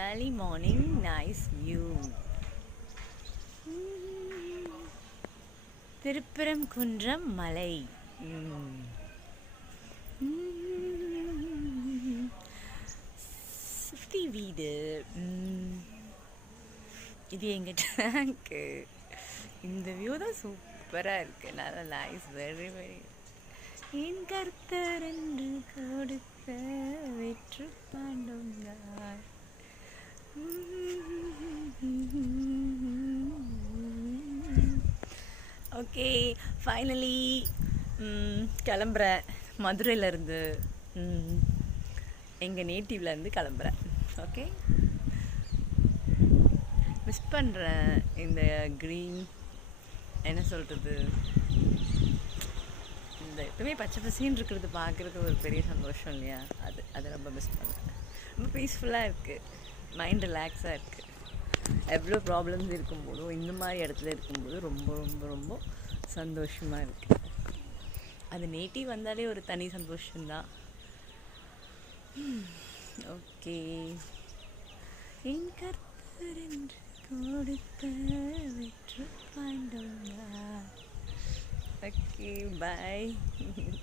early morning, nice view. Thiruparankundram மலை. சுத்தி வீடு. இது எங்கள் டேங்க்கு. இந்த வியூ தான் சூப்பராக இருக்குது. நல்லா நைஸ், வெரி வெரி. என் கர்த்தர் என்று கொடுத்த வெற்று பாண்டோங்கார். ஓகே, ஃபைனலி கிளம்புறேன். மதுரையிலேருந்து, எங்கள் நேட்டிவ்லேருந்து கிளம்புறேன். ஓகே, மிஸ் பண்ணுறேன் இந்த க்ரீன், என்ன சொல்கிறது, இந்த எப்பவுமே பச்சை பசின்னு இருக்கிறது பார்க்குறது ஒரு பெரிய சந்தோஷம் இல்லையா? அதை ரொம்ப மிஸ் பண்ணுறேன். ரொம்ப பீஸ்ஃபுல்லாக இருக்குது, மைண்ட் ரிலாக்ஸாக இருக்குது. எவ்வளோ ப்ராப்ளம்ஸ் இருக்கும்போதும் இந்த மாதிரி இடத்துல இருக்கும்போது ரொம்ப ரொம்ப ரொம்ப சந்தோஷமாக இருக்குது. அது நேட்டிவ் வந்தாலே ஒரு தனி சந்தோஷம்தான். ஓகே, என் கர்த்தர் என்று கொடுத்த வெற்று பாண்டோங்க. ஓகே, பாய்.